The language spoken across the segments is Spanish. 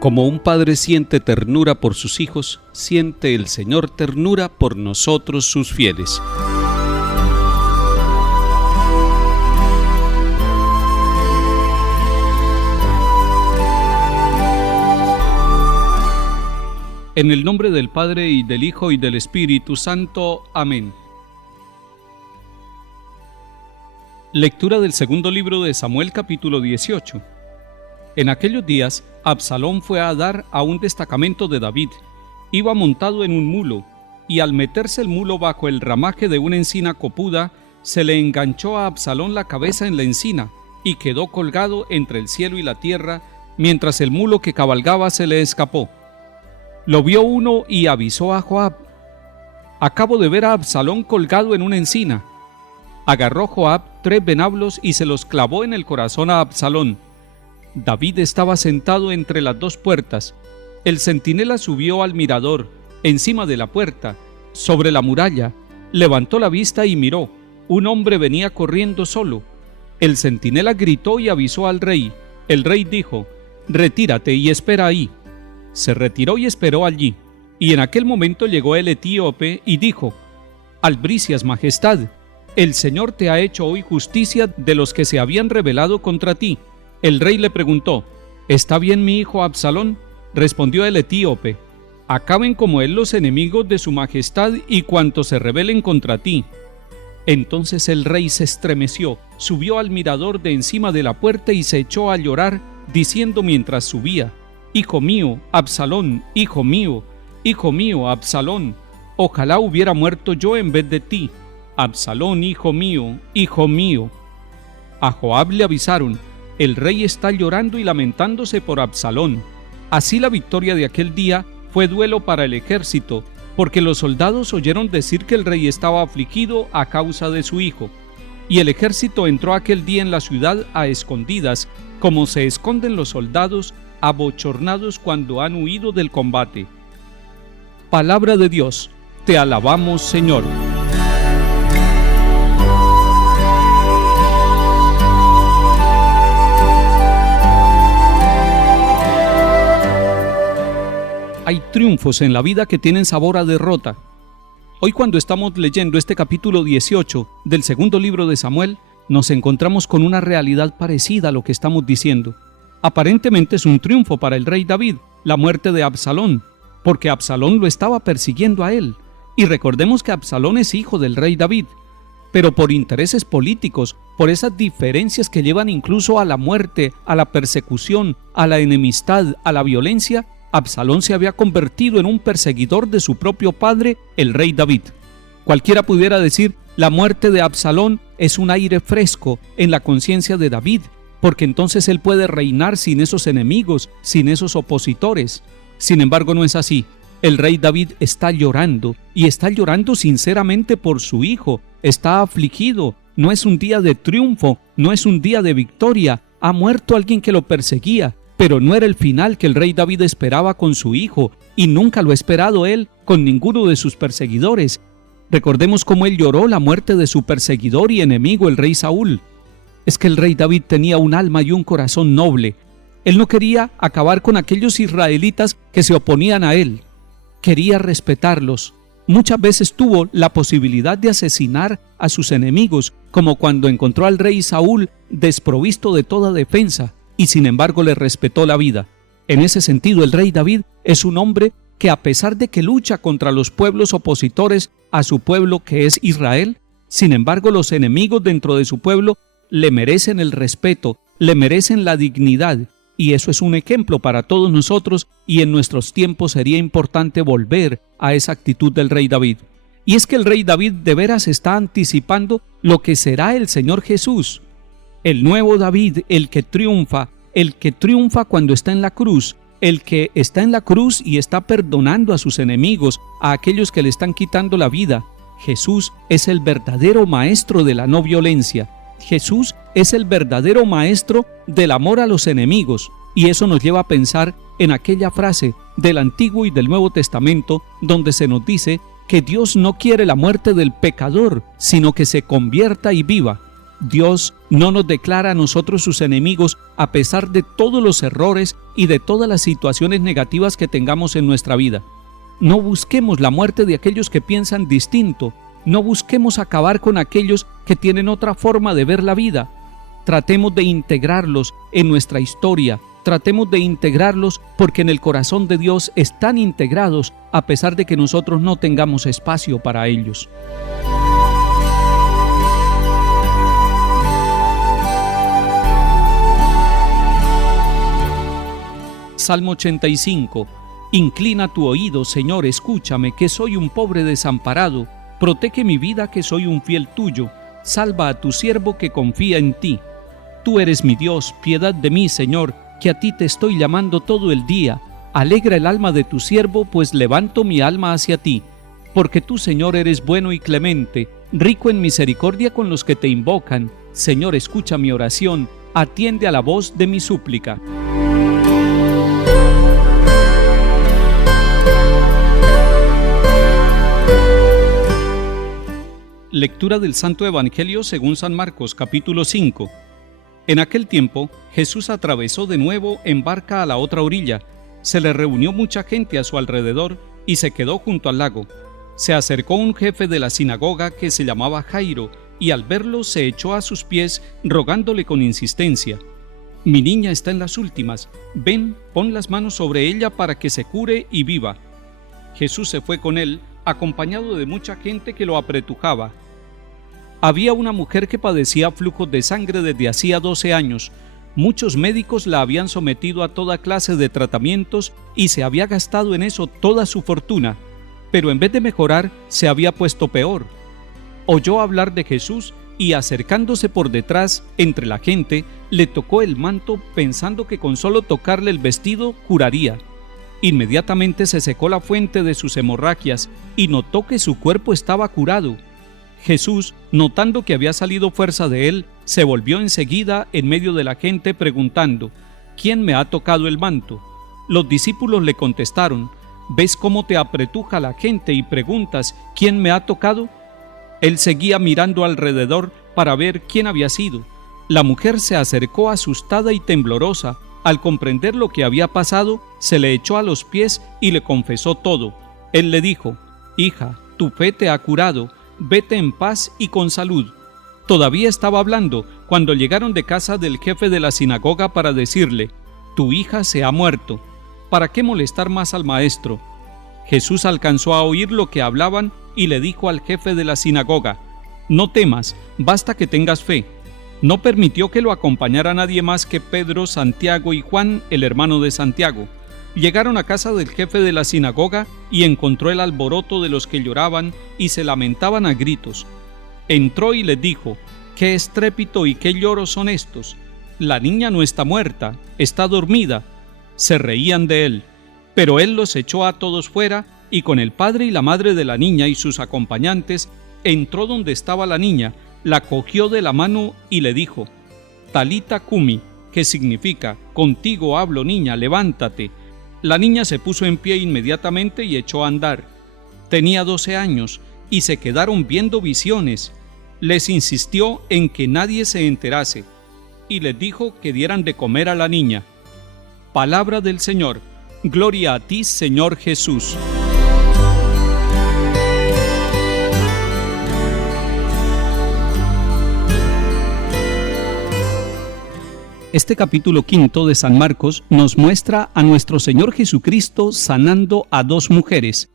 Como un padre siente ternura por sus hijos, siente el Señor ternura por nosotros sus fieles. En el nombre del Padre, y del Hijo, y del Espíritu Santo. Amén. Lectura del segundo libro de Samuel, capítulo 18. En aquellos días, Absalón fue a dar a un destacamento de David. Iba montado en un mulo, y al meterse el mulo bajo el ramaje de una encina copuda, se le enganchó a Absalón la cabeza en la encina, y quedó colgado entre el cielo y la tierra, mientras el mulo que cabalgaba se le escapó. Lo vio uno y avisó a Joab: «Acabo de ver a Absalón colgado en una encina». Agarró Joab 3 venablos y se los clavó en el corazón a Absalón. David estaba sentado entre las 2 puertas. El centinela subió al mirador, encima de la puerta, sobre la muralla, levantó la vista y miró. Un hombre venía corriendo solo. El centinela gritó y avisó al rey. El rey dijo: «Retírate y espera ahí». Se retiró y esperó allí. Y en aquel momento llegó el etíope y dijo: «Albricias, majestad, el Señor te ha hecho hoy justicia de los que se habían rebelado contra ti». El rey le preguntó: «¿Está bien mi hijo Absalón?». Respondió el etíope: «Acaben como él los enemigos de su majestad y cuantos se rebelen contra ti». Entonces el rey se estremeció, subió al mirador de encima de la puerta y se echó a llorar, diciendo mientras subía: «Hijo mío, Absalón, hijo mío, Absalón, ojalá hubiera muerto yo en vez de ti. Absalón, hijo mío, hijo mío». A Joab le avisaron: «El rey está llorando y lamentándose por Absalón». Así la victoria de aquel día fue duelo para el ejército, porque los soldados oyeron decir que el rey estaba afligido a causa de su hijo. Y el ejército entró aquel día en la ciudad a escondidas, como se esconden los soldados abochornados cuando han huido del combate. Palabra de Dios, te alabamos, Señor. Hay triunfos en la vida que tienen sabor a derrota. Hoy, cuando estamos leyendo este capítulo 18 del segundo libro de Samuel, nos encontramos con una realidad parecida a lo que estamos diciendo. Aparentemente es un triunfo para el rey David, la muerte de Absalón, porque Absalón lo estaba persiguiendo a él. Y recordemos que Absalón es hijo del rey David, pero por intereses políticos, por esas diferencias que llevan incluso a la muerte, a la persecución, a la enemistad, a la violencia, Absalón se había convertido en un perseguidor de su propio padre, el rey David. Cualquiera pudiera decir: la muerte de Absalón es un aire fresco en la conciencia de David, porque entonces él puede reinar sin esos enemigos, sin esos opositores. Sin embargo, no es así. El rey David está llorando, y está llorando sinceramente por su hijo. Está afligido. No es un día de triunfo, no es un día de victoria. Ha muerto alguien que lo perseguía, pero no era el final que el rey David esperaba con su hijo, y nunca lo ha esperado él con ninguno de sus perseguidores. Recordemos cómo él lloró la muerte de su perseguidor y enemigo, el rey Saúl. Es que el rey David tenía un alma y un corazón noble. Él no quería acabar con aquellos israelitas que se oponían a él. Quería respetarlos. Muchas veces tuvo la posibilidad de asesinar a sus enemigos, como cuando encontró al rey Saúl desprovisto de toda defensa, y sin embargo le respetó la vida. En ese sentido, el rey David es un hombre que, a pesar de que lucha contra los pueblos opositores a su pueblo que es Israel, sin embargo los enemigos dentro de su pueblo le merecen el respeto, le merecen la dignidad, y eso es un ejemplo para todos nosotros, y en nuestros tiempos sería importante volver a esa actitud del rey David. Y es que el rey David de veras está anticipando lo que será el Señor Jesús, el nuevo David, el que triunfa cuando está en la cruz, el que está en la cruz y está perdonando a sus enemigos, a aquellos que le están quitando la vida. Jesús es el verdadero maestro de la no violencia. Jesús es el verdadero maestro del amor a los enemigos, y eso nos lleva a pensar en aquella frase del Antiguo y del Nuevo Testamento donde se nos dice que Dios no quiere la muerte del pecador, sino que se convierta y viva. Dios no nos declara a nosotros sus enemigos a pesar de todos los errores y de todas las situaciones negativas que tengamos en nuestra vida. No busquemos la muerte de aquellos que piensan distinto. No busquemos acabar con aquellos que tienen otra forma de ver la vida. Tratemos de integrarlos en nuestra historia. Tratemos de integrarlos porque en el corazón de Dios están integrados a pesar de que nosotros no tengamos espacio para ellos. Salmo 85. Inclina tu oído, Señor, escúchame, que soy un pobre desamparado. Protege mi vida, que soy un fiel tuyo. Salva a tu siervo que confía en ti. Tú eres mi Dios, piedad de mí, Señor, que a ti te estoy llamando todo el día. Alegra el alma de tu siervo, pues levanto mi alma hacia ti. Porque tú, Señor, eres bueno y clemente, rico en misericordia con los que te invocan. Señor, escucha mi oración, atiende a la voz de mi súplica. Lectura del Santo Evangelio según San Marcos, capítulo 5. En aquel tiempo, Jesús atravesó de nuevo en barca a la otra orilla. Se le reunió mucha gente a su alrededor y se quedó junto al lago. Se acercó un jefe de la sinagoga que se llamaba Jairo, y al verlo se echó a sus pies, rogándole con insistencia: «Mi niña está en las últimas. Ven, pon las manos sobre ella para que se cure y viva». Jesús se fue con él, acompañado de mucha gente que lo apretujaba. Había una mujer que padecía flujos de sangre desde hacía 12 años. Muchos médicos la habían sometido a toda clase de tratamientos y se había gastado en eso toda su fortuna, pero en vez de mejorar, se había puesto peor. Oyó hablar de Jesús y, acercándose por detrás entre la gente, le tocó el manto pensando que con solo tocarle el vestido curaría. Inmediatamente se secó la fuente de sus hemorragias y notó que su cuerpo estaba curado. Jesús, notando que había salido fuerza de él, se volvió enseguida en medio de la gente preguntando: «¿Quién me ha tocado el manto?». Los discípulos le contestaron: «¿Ves cómo te apretuja la gente y preguntas: ¿quién me ha tocado?». Él seguía mirando alrededor para ver quién había sido. La mujer se acercó asustada y temblorosa. Al comprender lo que había pasado, se le echó a los pies y le confesó todo. Él le dijo: «Hija, tu fe te ha curado. Vete en paz y con salud». Todavía estaba hablando cuando llegaron de casa del jefe de la sinagoga para decirle: «Tu hija se ha muerto. ¿Para qué molestar más al maestro?». Jesús alcanzó a oír lo que hablaban y le dijo al jefe de la sinagoga: «No temas, basta que tengas fe». No permitió que lo acompañara nadie más que Pedro, Santiago y Juan, el hermano de Santiago. Llegaron a casa del jefe de la sinagoga y encontró el alboroto de los que lloraban y se lamentaban a gritos. Entró y les dijo: «¿Qué estrépito y qué lloros son estos? La niña no está muerta, está dormida». Se reían de él, pero él los echó a todos fuera y con el padre y la madre de la niña y sus acompañantes entró donde estaba la niña, la cogió de la mano y le dijo: «Talita cumi», que significa: «Contigo hablo, niña, levántate». La niña se puso en pie inmediatamente y echó a andar. Tenía 12 años y se quedaron viendo visiones. Les insistió en que nadie se enterase y les dijo que dieran de comer a la niña. Palabra del Señor. Gloria a ti, Señor Jesús. Este capítulo 5 de San Marcos nos muestra a nuestro Señor Jesucristo sanando a dos mujeres.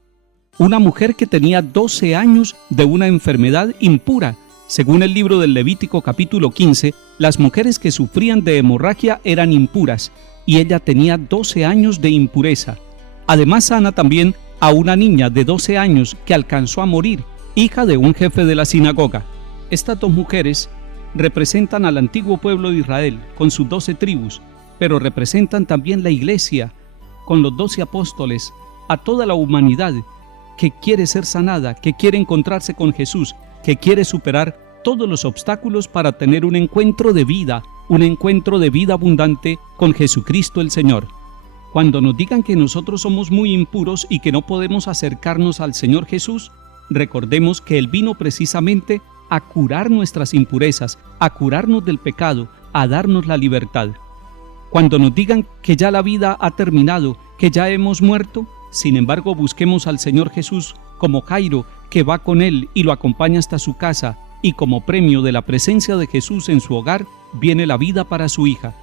Una mujer que tenía 12 años de una enfermedad impura. Según el libro del Levítico capítulo 15, las mujeres que sufrían de hemorragia eran impuras, y ella tenía 12 años de impureza. Además sana también a una niña de 12 años que alcanzó a morir, hija de un jefe de la sinagoga. Estas dos mujeres representan al antiguo pueblo de Israel con sus 12 tribus, pero representan también la iglesia con los 12 apóstoles, a toda la humanidad que quiere ser sanada, que quiere encontrarse con Jesús, que quiere superar todos los obstáculos para tener un encuentro de vida abundante con Jesucristo el Señor. Cuando nos digan que nosotros somos muy impuros y que no podemos acercarnos al Señor Jesús, recordemos que Él vino precisamente a curar nuestras impurezas, a curarnos del pecado, a darnos la libertad. Cuando nos digan que ya la vida ha terminado, que ya hemos muerto, sin embargo busquemos al Señor Jesús como Jairo, que va con él y lo acompaña hasta su casa, y como premio de la presencia de Jesús en su hogar, viene la vida para su hija.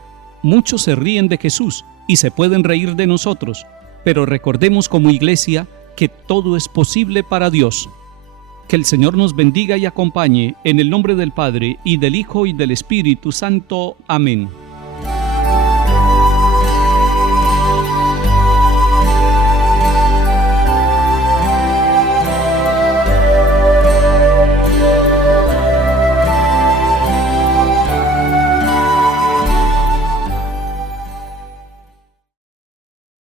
Muchos se ríen de Jesús y se pueden reír de nosotros, pero recordemos como iglesia que todo es posible para Dios. Que el Señor nos bendiga y acompañe en el nombre del Padre, y del Hijo, y del Espíritu Santo. Amén.